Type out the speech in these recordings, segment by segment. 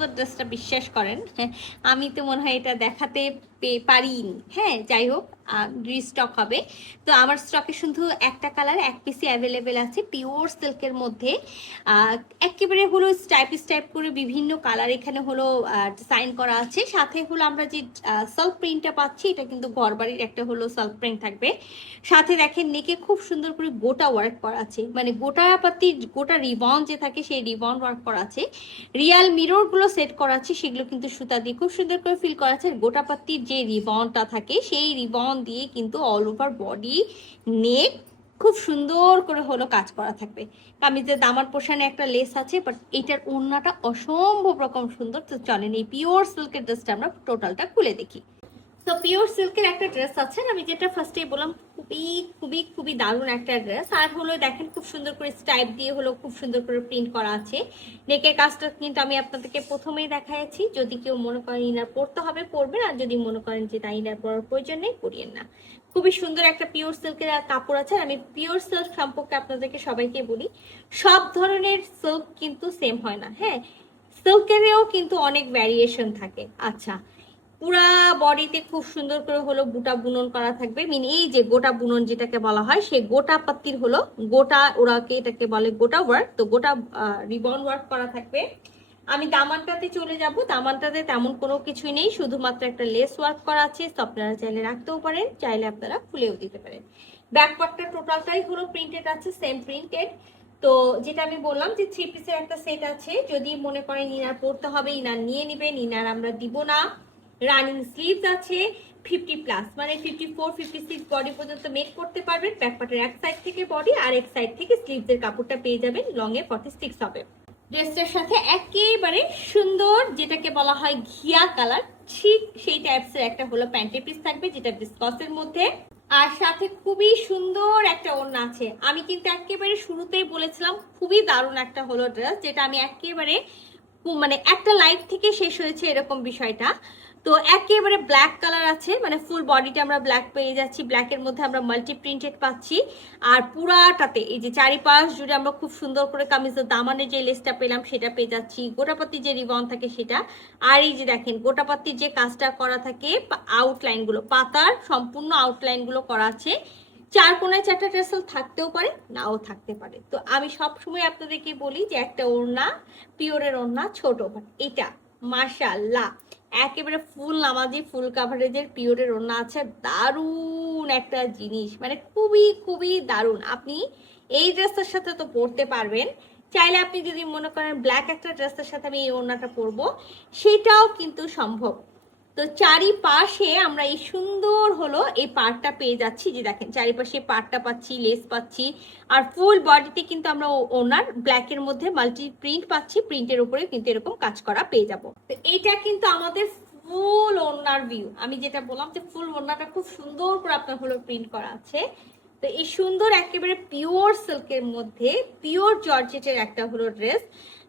সুন্দর ড্রেসটা, বিশ্বাস করেন আমি তো মনে হয় এটা দেখাতে পারিনি। হ্যাঁ, যাই হোক, রিস্টক হবে। তো আমার স্টকে শুধু একটা কালার, এক পিসি অ্যাভেলেবেল আছে, পিওর সিল্কের মধ্যে। একেবারে হলো স্টাইপ করে বিভিন্ন কালার এখানে হলো ডিজাইন করা আছে। সাথে হলো আমরা যে সেলফ প্রিন্টটা পাচ্ছি, এটা কিন্তু ঘরবাড়ির একটা হলো সেলফ প্রিন্ট থাকবে। সাথে দেখেন নেকে খুব সুন্দর করে গোটা ওয়ার্ক করা আছে, মানে গোটা পাতি গোটা রিবন যে থাকে সেই রিবন ওয়ার্ক করা আছে। রিয়াল মিরর গুলো সেট করা আছে, সেগুলো কিন্তু সুতা দিয়ে খুব সুন্দর করে ফিল করা আছে। গোটা পাতির যে রিবনটা থাকে সেই রিবন দিয়ে কিন্তু অল ওভার বডি, নেক খুব সুন্দর করে হলো কাজ করা থাকবে। কামিজের দামার পোশানে একটা লেস আছে, বাট এটার ওড়নাটা অসম্ভব রকম সুন্দর। তো চলেন এই পিওর সিল্কের ড্রেসটা আমরা টোটালটা খুলে দেখি। তো পিওর সিল্কের একটা ড্রেস আছে, আমি যেটা ফার্স্টেই বললাম, খুবই খুবই খুবই দারুণ একটা ড্রেস। আর হলো দেখেন খুব সুন্দর করে স্টাইপ দিয়ে হলো খুব সুন্দর করে প্রিন্ট করা আছে। নেকের কাজটা কিন্তু আমি আপনাদেরকে প্রথমেই দেখাচ্ছি। যদি কেউ মনে করেন ইনার পরতে হবে পরবেন, আর যদি মনে করেন যে না ইনার পরার প্রয়োজন নেই পরিয়েন না। খুবই সুন্দর একটা পিওর সিল্কের কাপড় আছে। আমি পিওর সিল্ক সম্পর্কে আপনাদেরকে সবাইকে বলি, সব ধরনের সিল্ক কিন্তু সেম হয় না। হ্যাঁ, সিল্কেরও কিন্তু অনেক ভ্যারিয়েশন থাকে। আচ্ছা, পুরা বডিতে খুব সুন্দর করে হলো বুটা বুনন করা থাকবে। মিন এই যে গোটা বুনন যেটাকে বলা হয়, সেই গোটা পাত্তির হলো গোটা, ওরাকে এটাকে বলে গোটা ওয়ার্ক। তো গোটা রিবন ওয়ার্ক করা থাকবে। আমি দামানটাতে চলে যাব। দামানটাতে তেমন কোনো কিছুই নেই, শুধুমাত্র একটা লেস ওয়ার্ক করা আছে। তো আপনারা চাইলে রাখতেও পারেন, চাইলে আপনারা খুলেও দিতে পারেন। ব্যাক পার্টটা টোটালটাই হলো প্রিন্টেড আছে, সেম প্রিন্টেড। তো যেটা আমি বললাম যে 3 পিসের একটা সেট আছে। যদি মনে করেন ইনার পড়তে হবে ইনার নিয়ে নিবেন, ইনার আমরা দিব না। রানিং স্লিভস আছে 50+, মানে 54 56 বডি পর্যন্ত মেক করতে পারবেন। ব্যাকপার্টের এক সাইড থেকে বডি আর এক সাইড থেকে স্লিভসের কাপড়টা পেয়ে যাবেন। লং এ 46 হবে। ড্রেসটার সাথে একেবারে সুন্দর যেটাকে বলা হয় ঘিয়া কালার, ঠিক সেই টাইপসের একটা হলো প্যান্টের পিস থাকবে, যেটা বিস্কসের মধ্যে। আর সাথে খুবই সুন্দর একটা ওড়না আছে। আমি কিন্তু একেবারে শুরুতেই বলেছিলাম খুবই দারুণ একটা হলো ড্রেস, যেটা আমি একেবারে মানে একটা লাইট থেকে শেষ হয়েছে এরকম বিষয়টা। তো একেবারে ব্ল্যাক কালার আছে, মানে ফুল বডিটা আমরা ব্ল্যাক পেয়ে যাচ্ছি, ব্ল্যাকের মধ্যে আমরা মাল্টি প্রিন্টেড পাচ্ছি। আর পুরাটাতে এই যে চারিপাশ জুড়ে আমরা খুব সুন্দর করে কামিজের দামানে যে লেসটা পেলাম সেটা পেয়ে যাচ্ছি, গোটাপাতির যে রিবন থাকে সেটা। আর এই যে দেখেন গোটাপাতির যে কাজটা করা থাকে, আউটলাইন গুলো, পাতার সম্পূর্ণ আউটলাইন গুলো করা আছে। চার কোনায় চারটা টেসেল থাকতেও পারে, নাও থাকতে পারে। তো আমি সবসময় আপনাদেরকে বলি যে একটা ওড়না, পিওরের ওড়না ছোট, এটা মাশাআল্লাহ একেবারে ফুল নামাজি ফুল কাভারেজের পিওরের ওড়না আছে। দারুণ একটা জিনিস, মানে খুবই খুবই দারুণ। আপনি এই ড্রেসটার সাথে তো পরতে পারবেন, চাইলে আপনি যদি মনে করেন ব্ল্যাক একটা ড্রেসের সাথে আমি এই ওড়নাটা পরবো, সেটাও কিন্তু সম্ভব। তো চারিপাশে আমরা এই সুন্দর হলো এই পার্টটা পেয়ে যাচ্ছি, যে দেখেন চারিপাশে পার্টটা পাচ্ছি, লেস পাচ্ছি। আর ফুল বডিতে কিন্তু আমরা ওনার ব্ল্যাকের মধ্যে মাল্টি প্রিন্ট পাচ্ছি, প্রিন্টের উপরে কিন্তু এরকম কাজ করা পেয়ে যাব। তো এটা কিন্তু আমাদের ফুল ওনার ভিউ। আমি যেটা বললাম যে ফুল ওনাটা খুব সুন্দর করে আপনার হলো প্রিন্ট করা আছে। তো এই সুন্দর একেবারে পিওর সিল্কের মধ্যে পিওর জর্জেটের একটা হলো ড্রেস।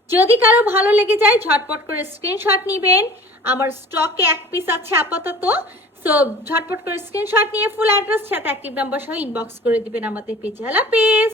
যদি কারো ভালো লেগে যায় ঝটপট করে স্ক্রিনশট নিবেন। আমার স্টকে এক পিস আছে আপাতত। সো ঝটপট করে স্ক্রিনশট নিয়ে ফুল অ্যাড্রেস সাথে অ্যাক্টিভ নাম্বার সহ ইনবক্স করে দিবেন আমাদের পেজে। আল্লাহ হাফেজ।